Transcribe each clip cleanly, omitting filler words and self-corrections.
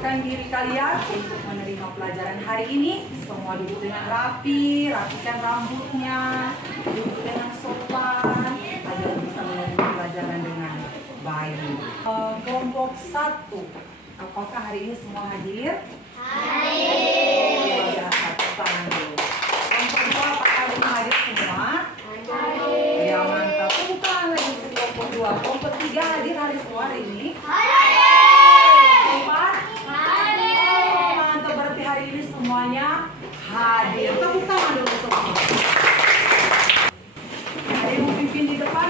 siapkan diri kalian untuk menerima pelajaran hari ini. Semua duduk dengan rapi, rapikan rambutnya, duduk dengan sopan, agar bisa menerima pelajaran dengan baik. Kelompok 1, apakah hari ini semua hadir? Hadir. Ya, satu tangan dulu. Kelompok 2, apakah hari ini hadir semua? Hadir. Ya, mantap. Tepuk tangan lagi untuk kelompok 2. Kelompok 3 hadir hari semua hari ini? Semuanya hadir. Tepuk tangan dulu semua. Ada yang mau pimpin di depan?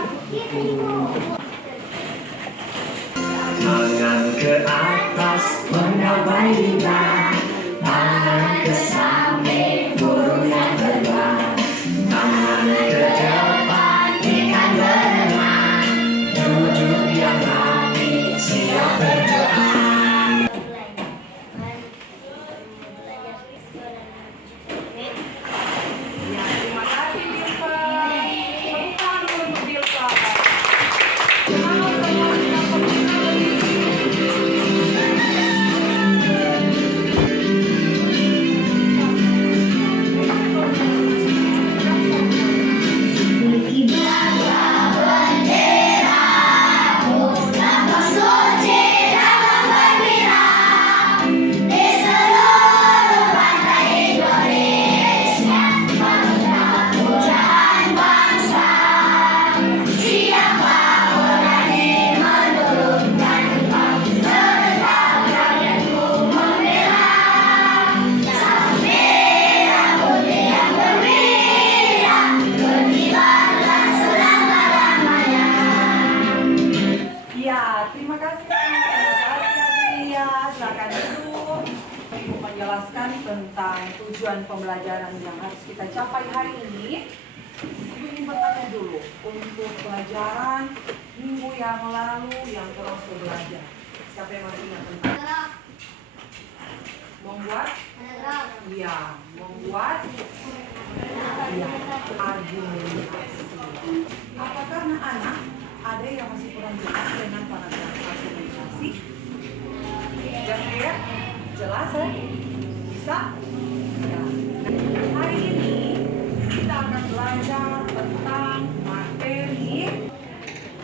Tangan ke atas menggapai lidah, tangan ke samping burung yang terbang, tangan ke depan ikan berenang, duduk yang rapi siap berdoa. Menjelaskan tentang tujuan pembelajaran yang harus kita capai hari ini. Ibu ingin bertanya dulu, untuk pelajaran minggu yang lalu yang terus belajar, siapa yang masih ingat tentang membuat? Iya, membuat argumentasi. Apakah anak-anak ada yang masih kurang jelas dengan paragraf argumentasi? Ya, jelas ya? Bisa? Ya. Hari ini kita akan belajar tentang materi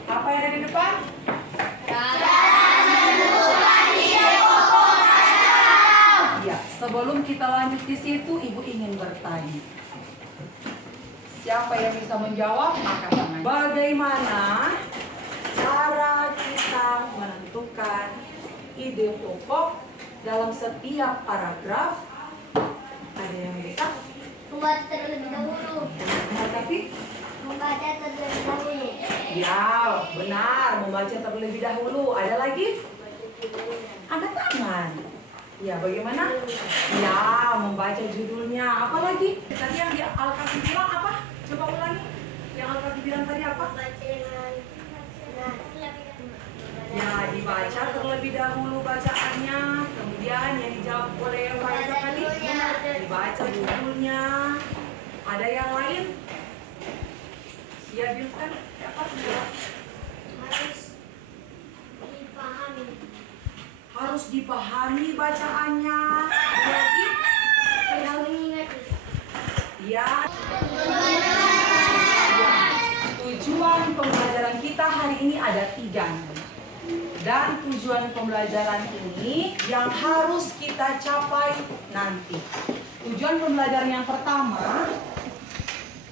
apa yang ada di depan? Ya, sebelum kita lanjut di situ, Ibu ingin bertanya. Siapa yang bisa menjawab? Angkat tangan. Bagaimana cara kita menentukan ide pokok dalam setiap paragraf? Ada yang bisa? Membaca terlebih dahulu. Tapi? Membaca terlebih dahulu. Ya, benar. Membaca terlebih dahulu. Ada lagi? Angkat tangan. Ya, bagaimana? Ya, membaca judulnya. Apa lagi? Tadi yang di Al-Kafi bilang apa? Coba ulangi. Yang Al-Kafi bilang tadi apa? Ya, dibaca terlebih dahulu bacaannya. Kemudian yang dijawab oleh Faiza tadi, dibaca judulnya. Ada yang lain? Ya, bilang apa sudah? Harus dipahami bacaannya. Ada lagi? Ya. Tujuan pembelajaran kita hari ini ada 3. Dan tujuan pembelajaran ini yang harus kita capai nanti. Tujuan pembelajaran yang pertama,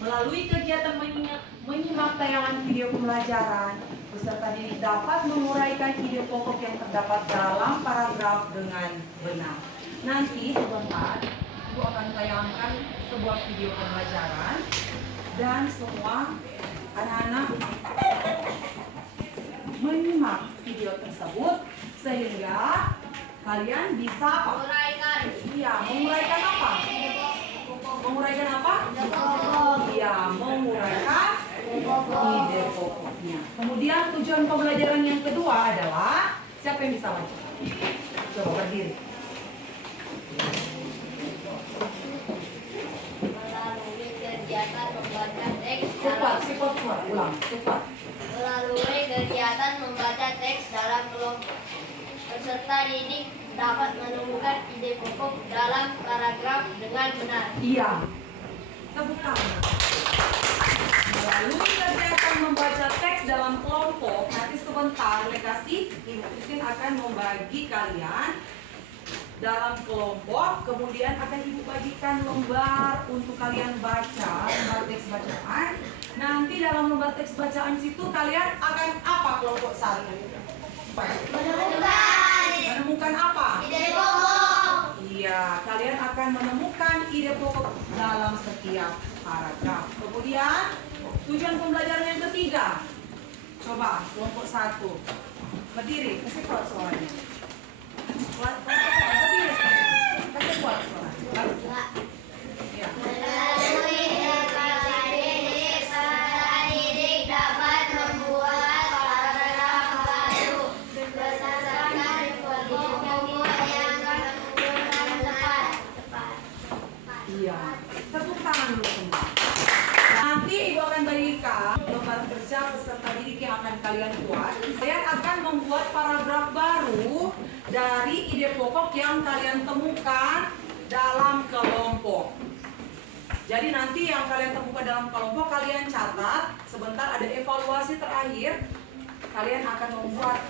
melalui kegiatan menyimak tayangan video pembelajaran, peserta didik dapat menguraikan ide pokok yang terdapat dalam paragraf dengan benar. Nanti sebentar, Ibu akan tayangkan sebuah video pembelajaran dan semua anak-anak menyimak video tersebut sehingga kalian bisa Menguraikan. Iya, menguraikan apa? Menguraikan apa? Iya, menguraikan ide pokoknya. Kemudian tujuan pembelajaran yang kedua adalah, siapa yang bisa baca? Coba berdiri. Melalui kegiatan membaca teks Cepat, ulang, cepat. Melalui kegiatan membaca teks dalam kelompok, peserta didik dapat menemukan ide pokok dalam paragraf dengan benar. Iya. Tepuk tangan. Melalui kegiatan membaca teks dalam kelompok, nanti sebentar Lekasi Ibu Christine akan membagi kalian dalam kelompok, kemudian akan Ibu bagikan lembar untuk kalian baca, lembar teks bacaan. Nanti dalam lembar teks bacaan situ kalian akan apa kelompok 1? Menemukan apa? Ide pokok. Iya, kalian akan menemukan ide pokok dalam setiap paragraf. Kemudian, tujuan pembelajaran yang ketiga. Coba, kelompok 1. Berdiri, kasih kuat suaranya. Berdiri sekarang. Kasih kuat suaranya. Bagus. Iya. Melalui didik dapat membuat paragraf baru berdasarkan pokok yang tepat. Iya. Tepuk tangan dulu semua. Nanti Ibu akan bagikan lembar kerja peserta didik yang akan kalian buat. Kalian akan membuat paragraf baru dari ide pokok yang kalian temukan dalam kelompok. Jadi nanti yang kalian temukan dalam kelompok kalian catat. Sebentar ada evaluasi terakhir. Kalian akan membuat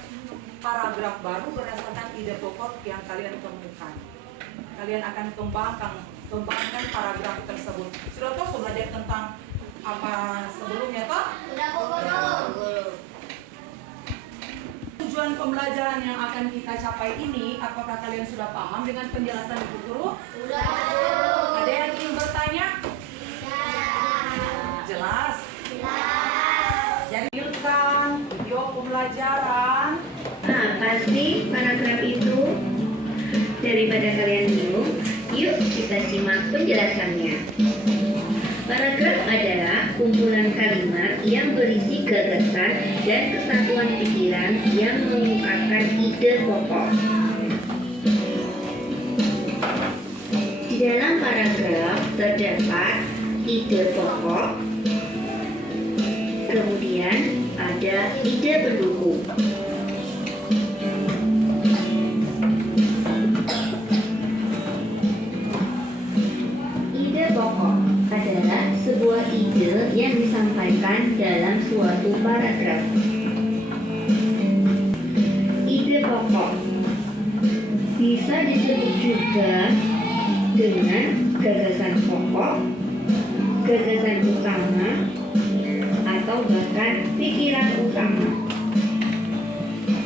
paragraf baru berdasarkan ide pokok yang kalian temukan. Kalian akan kembangkan paragraf tersebut. Sudah tahu belajar tentang apa sebelumnya toh? Udah guru. Tujuan pembelajaran yang akan kita capai ini, apakah kalian sudah paham dengan penjelasan Ibu Guru? Udah guru. Ada yang ingin bertanya? Jelas? Jadi lanjutkan video pembelajaran. Apa sih paragraf itu? Daripada kalian bingung, yuk kita simak penjelasannya. Paragraf adalah kumpulan kalimat yang berisi gagasan dan kesatuan pikiran yang mengungkapkan ide pokok. Di dalam paragraf terdapat ide pokok, kemudian ada ide pendukung. Ide pokok adalah sebuah ide yang disampaikan dalam suatu paragraf. Ide pokok bisa disebut juga dengan gagasan pokok, gagasan utama, atau bahkan pikiran utama.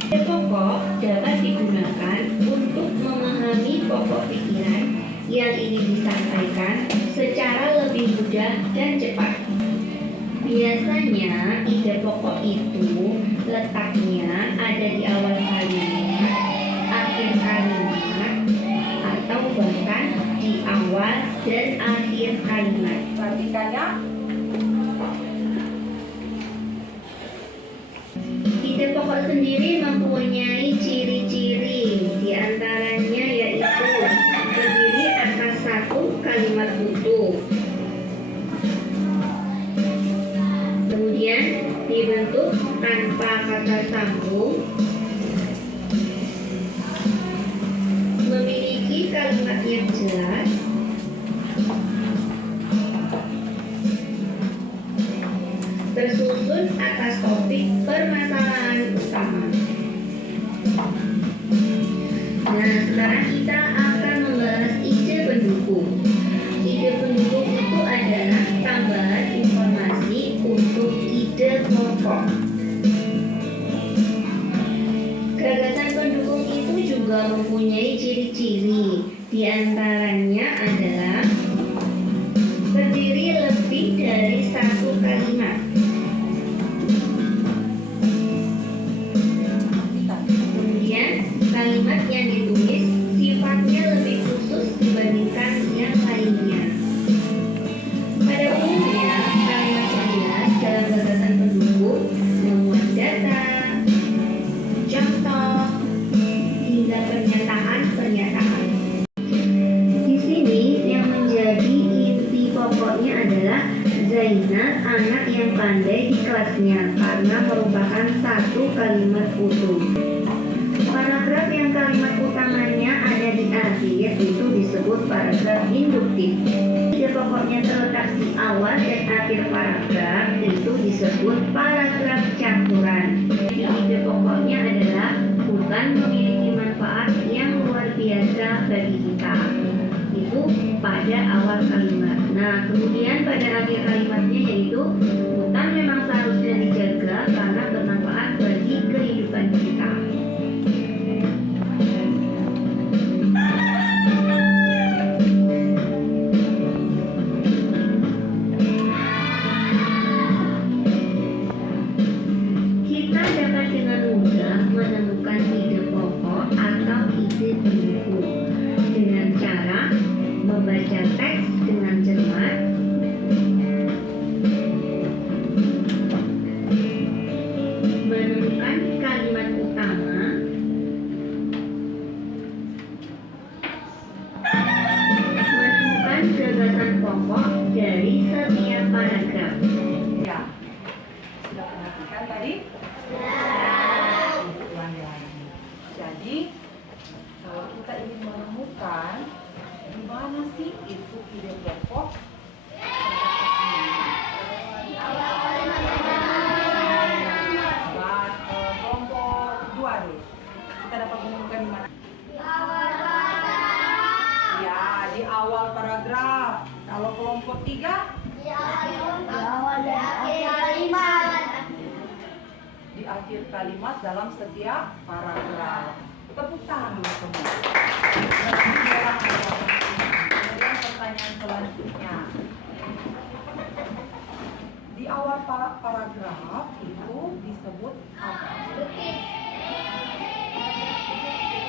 Ide pokok dapat digunakan untuk memahami pokok pikiran yang ingin disampaikan secara lebih mudah dan cepat. Biasanya ide pokok itu letaknya ada di awal kalimat, akhir kalimat, atau bahkan di awal dan akhir kalimat. Perhatikan ya. Ide pokok sendiri mempunyai ciri-ciri, di antaranya yaitu terdiri atas satu kalimat utuh, kemudian dibentuk tanpa kata sambung, memiliki kalimat yang jelas, tersusun atas topik permasalahan utama. Nah, sekarang kita akan membahas ide pendukung. Ide pendukung itu adalah tambahan informasi untuk ide pokok. Gagasan pendukung itu juga mempunyai ciri-ciri. Di antaranya adalah terdiri lebih dari satu kalimat. Kemudian kalimat yang ditulis sifatnya lebih khusus dibandingkan yang lainnya. Pada umumnya, kalimat jelas dalam gagasan pendukung memuat data, contoh, hingga pernyataan-pernyataan. Di sini yang menjadi inti pokoknya adalah Zainal anak yang pandai di kelasnya karena merupakan satu kalimat utuh. Paragraf yang kalimat utamanya akhir itu disebut paragraf induktif. Ide pokoknya terletak di awal dan akhir paragraf itu disebut paragraf campuran. Jadi ide pokoknya adalah bukan memiliki manfaat yang luar biasa bagi kita. Itu pada awal kalimat. Nah, kemudian pada akhir kalimatnya yaitu hutan memang seharusnya dijaga karena bermanfaat bagi kehidupan kita. Kita dapat dengan mudah menemukan ide pokok atau ide pendukung dengan cara membaca teks dengan cermat, menemukan kalimat utama, menemukan gagasan pokok dari setiap paragraf. Ya. Sudah perhatikan tadi? Ulangi lagi. Jadi, kalau kita ingin menemukan di mana sih itu ide pokok, kelompok 2 deh. Kita dapat menemukan di mana? Ya, di awal paragraf. Kalau kelompok 3, di akhir kalimat dalam setiap paragraf. Tepuk tangan dulu semua. Kemudian pertanyaan selanjutnya. Di awal paragraf itu disebut apa?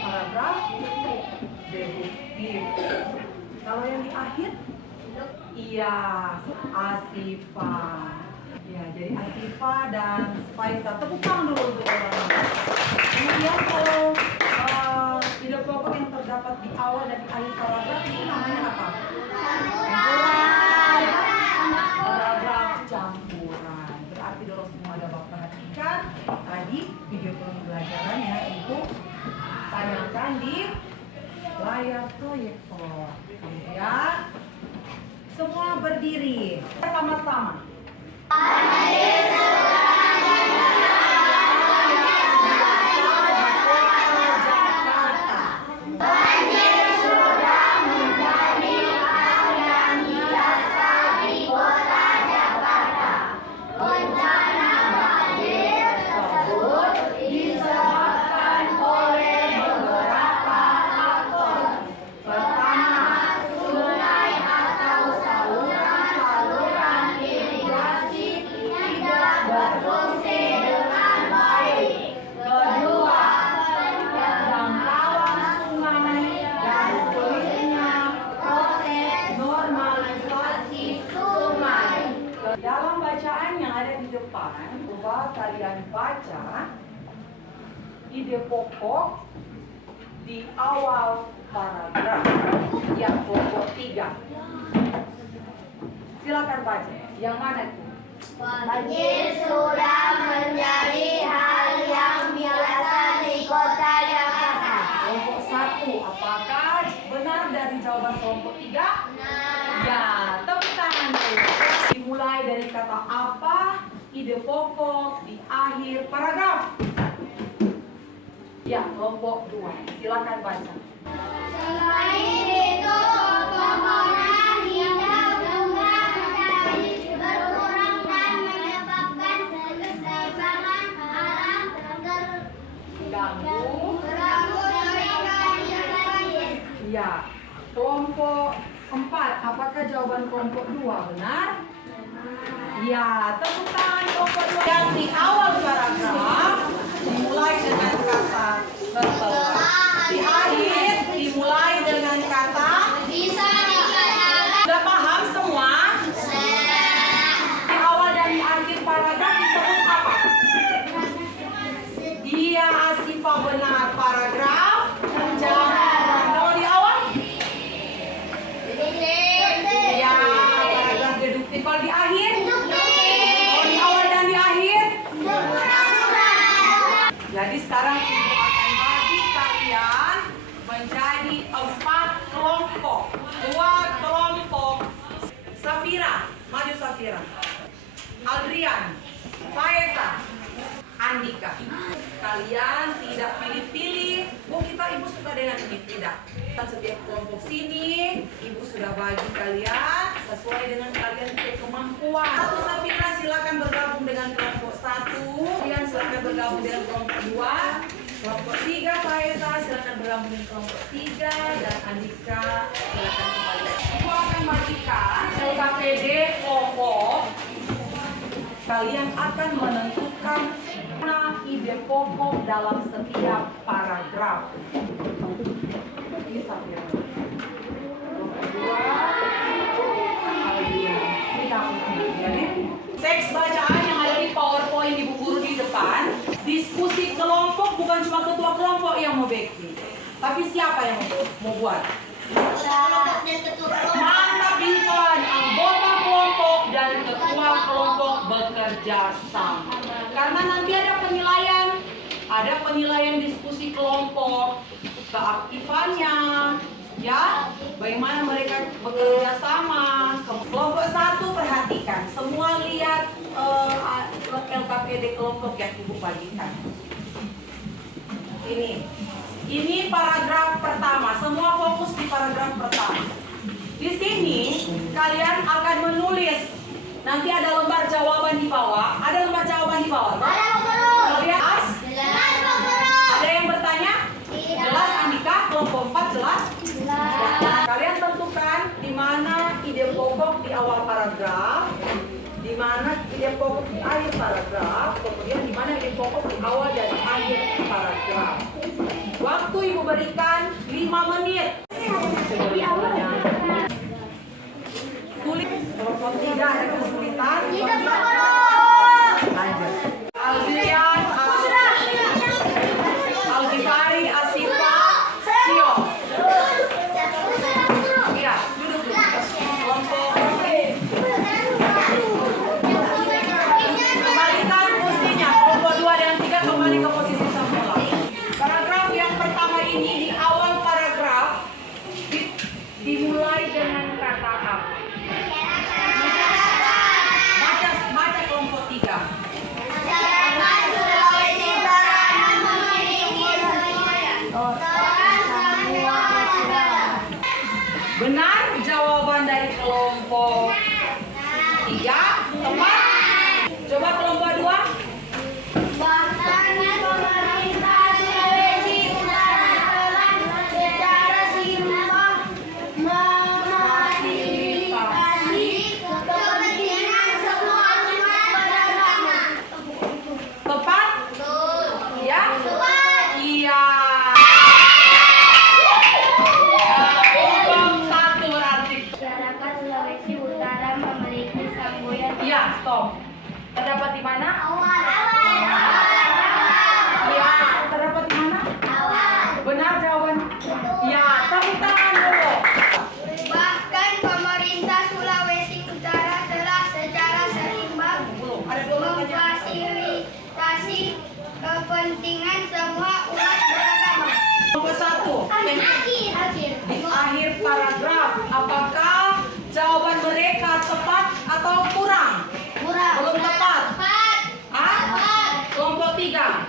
Paragraf deduktif. Kalau yang di akhir? Iya, asifah. Ya, jadi Asifah dan Faisal. Tepuk tangan dulu untuk orang-orang. Kemudian kalau ide pokok yang terdapat di awal dan di akhir paragraf itu namanya apa? Paragraf campuran. Berarti dulu semua dapat perhatikan tadi video pembelajarannya itu tayangkan di layar proyektor. Kemudian semua berdiri sama-sama. Dalam bacaan yang ada di depan, coba kalian baca ide pokok di awal paragraf yang kelompok 3. Silakan baca. Yang mana itu? Banjir sudah menjadi hal yang biasa di kota Jakarta. Kelompok 1, apakah benar dari jawaban kelompok 3? Ya, tepuk tangan dulu. Dimulai dari kata apa, ide pokok di akhir paragraf. Ya, kelompok 2. Silakan baca. Selain itu, pepohonan hijau juga menjadi berkurang dan menyebabkan keseimbangan alam Ganggu. terganggu dengan banjir. Ya, kelompok 4. Apakah jawaban kelompok 2 benar? Ya, tepuk tangan kelompok 2. Yang di awal paragraf dimulai dengan kata setelah. Di akhir dimulai dengan kata Bisa dikatakan sudah paham semua? Di awal dan di akhir paragraf disebut apa? Iya, Asifah benar. Paragraf campuran. Kalau di awal? Ya, paragraf deduktif. Kalau di akhir? Kalau di awal dan di akhir? Jadi sekarang ibu akan bagi kalian menjadi kalian tidak pilih-pilih. Oh kita ibu suka dengan ini, tidak. Setiap kelompok sini, ibu sudah bagi kalian sesuai dengan kalian punya kemampuan. Satu Safira silakan bergabung dengan kelompok 1. Kalian silakan bergabung dengan kelompok 2. Kelompok 3 Faeza silakan bergabung dengan kelompok 3 dan Andika silakan kembali. Ibu akan bagikan LKPD kelompok. Kalian akan menentukan mana ide pokok dalam setiap paragraf. Ini Safira. Kelompok 2 Aldia. Kita hapus kemudian ya. Teks bacaan yang ada di PowerPoint ibu guru di depan. Diskusi kelompok bukan cuma ketua kelompok yang mau bikin, tapi siapa yang mau buat? Mantap Ivan, anggota kelompok dan ketua kelompok bekerja sama. Karena nanti ada penilaian diskusi kelompok, keaktifannya, ya, bagaimana mereka bekerja sama. Kelompok 1 perhatikan, semua lihat LKPD kelompok yang ibu bagikan. Ini paragraf pertama, semua fokus di paragraf pertama. Di sini kalian akan menulis. Nanti ada lembar jawaban di bawah. Ada lembar jawaban di bawah. Kalian ada yang bertanya? Jelas Andika, kelompok 4 jelas? Kalian tentukan di mana ide pokok di awal paragraf, di mana ide pokok di akhir paragraf, kemudian di mana ide pokok di awal dan akhir paragraf. Waktu ibu berikan 5 menit. Tulis kelompok 3 ada kesulitan. Lanjut. Aldian, Algifari, Asifa, Cio. Iya, duduk dulu. Kelompok. Kembalikan posisinya. Kelompok 2 dan 3 kembali ke posisi semula. Paragraf yang pertama ini di awal paragraf dimulai dengan kata apa? Baca kelompok 3. Benar jawaban dari kelompok 3 tepat. Coba kelompok 2. Tepat? Ya? Iya. Kelompok 1 berarti. Masyarakat Sulawesi Utara memiliki samboyan. Iya, stop. Terdapat di mana? Awal. Iya, terdapat di mana? Benar jawaban. Ya, tepuk tangan dulu. Bahkan pemerintah Sulawesi Utara telah secara seimbang Belum, ada 2 pertanyaan. memfasilitasi kepentingan semua umat beragama. Kelompok 1. Akhir. Di akhir paragraf, apakah jawaban mereka tepat atau kurang? Belum tepat. Ah? Kelompok 3.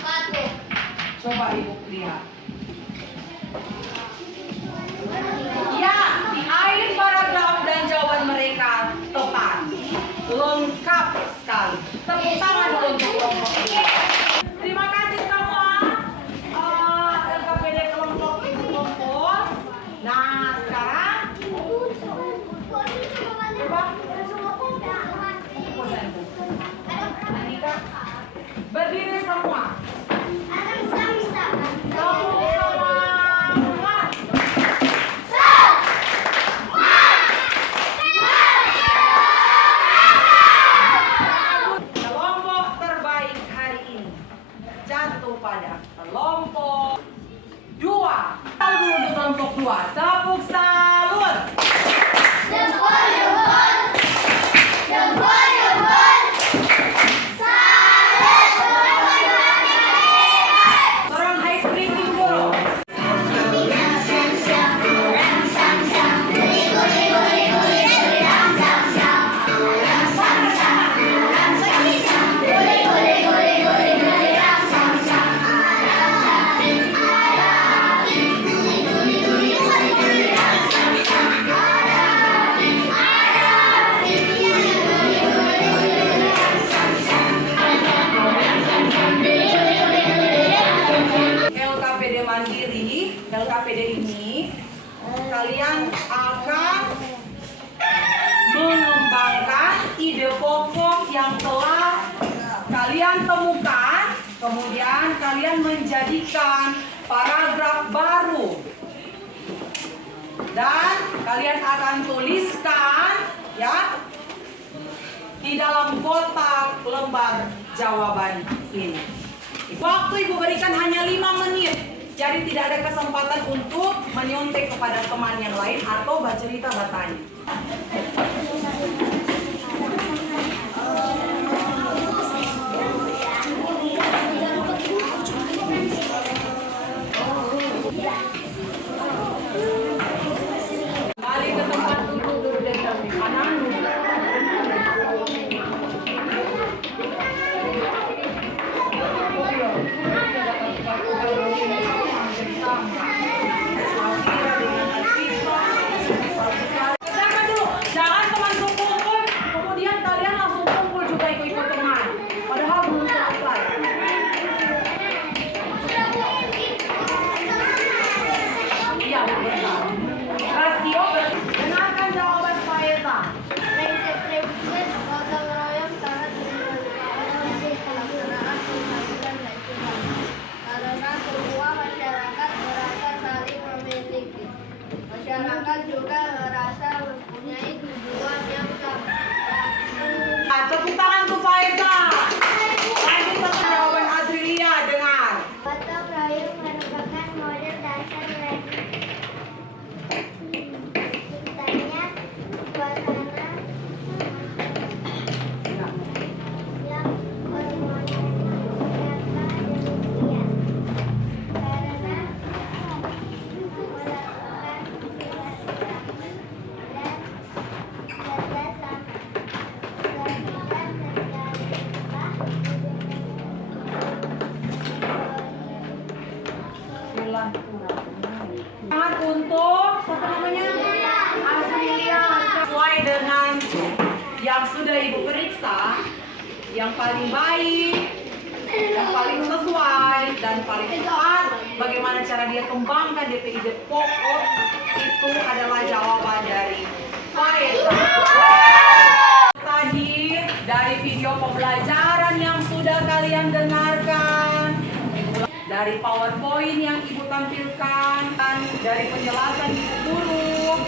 Coba ibu lihat. Ya, di akhir paragraf dan jawaban mereka tepat. Lengkap sekali. Tepuk tangan dulu untuk kelompok ini. Terima kasih semua. LKPD kelompok ibu kelompok. Nah, sekarang coba Andika berdiri semua. Tepuk semangat. Kelompok terbaik hari ini jatuh pada kelompok 2. Salut untuk kelompok 2. Tepuk salut. Seorang high screaming dulu. ini kalian akan mengembangkan ide pokok yang telah kalian temukan, kemudian kalian menjadikan paragraf baru dan kalian akan tuliskan ya di dalam kotak lembar jawaban ini. Waktu Ibu berikan hanya 5 menit. Jadi tidak ada kesempatan untuk menyontek kepada teman yang lain atau bercerita bertanya. Kembali ke tempat duduk dari kanan. Kerjakan dulu, jangan teman kumpul, kemudian kalian langsung kumpul juga ikut-ikut teman. Padahal belum selesai. Iya, benar. Rasio, dengarkan jawaban Faeza. Prinsip-prinsip gotong royong sangat diperlukan untuk pelaksanaan pembangunan nasional. Karena semua masyarakat merasa saling memiliki. Masyarakat juga merasa mempunyai tujuan yang sama. Tepuk tangan untuk Faeza. Lanjut ke jawaban Azrilia, dengar. Gotong royong merupakan model dasar ciptanya suasana yang harmonis serta demikian. Karena melakukan silaturahmi dan kerjasama serta Sangat untuk siapa namanya? Azrilia. Sesuai dengan yang sudah Ibu periksa, yang paling baik, yang paling sesuai dan paling tepat, bagaimana cara dia kembangkan DP ide pokok, itu adalah jawaban dari Faeza. Tadi dari video pembelajaran yang sudah kalian dengarkan, dari PowerPoint yang Ibu tampilkan, dari penjelasan Ibu guru,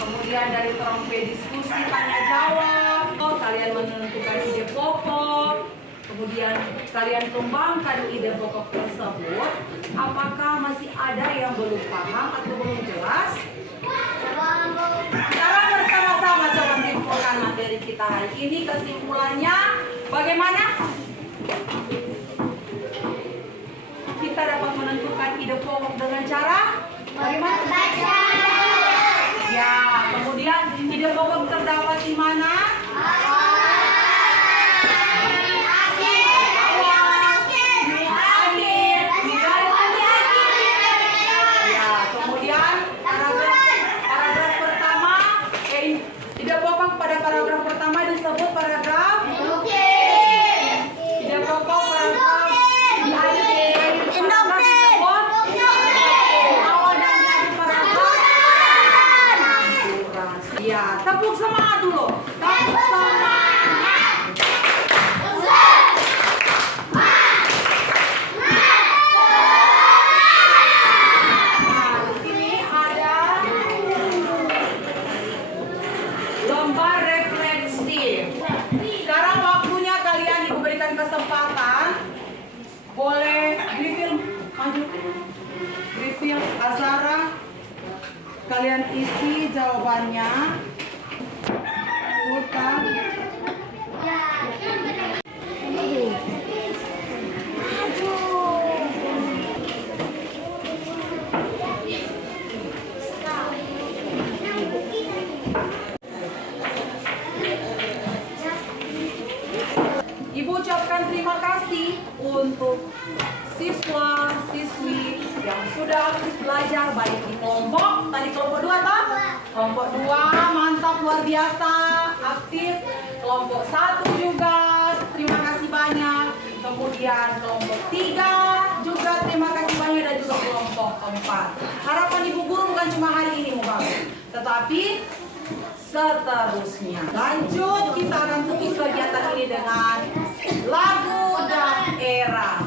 kemudian dari trompe diskusi tanya jawab, kalian menentukan ide pokok, kemudian kalian kembangkan ide pokok tersebut. Apakah masih ada yang belum paham atau belum jelas? Sekarang bersama-sama coba simpulkan materi kita hari ini. Kesimpulannya bagaimana? Kita dapat menentukan ide pokok dengan cara bagaimana? Ya, kemudian ide pokok terdapat di mana? Ya, kemudian paragraf pertama, ide pokok pada paragraf pertama disebut paragraf ide pokok paragraf di akhir ya, tepuk semangat dulu. Tepuk semangat. Nah, di sini ada lembar refleksi. Sekarang waktunya kalian diberikan kesempatan. Boleh refill, maju. Refill Azara. Kalian isi jawabannya. Putar. Ibu ucapkan terima kasih untuk siswa-siswi yang sudah aktif belajar baik di kelompok, tadi kelompok 2 toh? Kelompok 2 mantap, luar biasa, aktif. Kelompok 1 juga, terima kasih banyak. Kemudian kelompok 3 juga terima kasih banyak, dan juga kelompok 4. Harapan Ibu Guru bukan cuma hari ini Mubarak, tetapi seterusnya. Lanjut, kita akan tutup kegiatan ini dengan lagu daerah.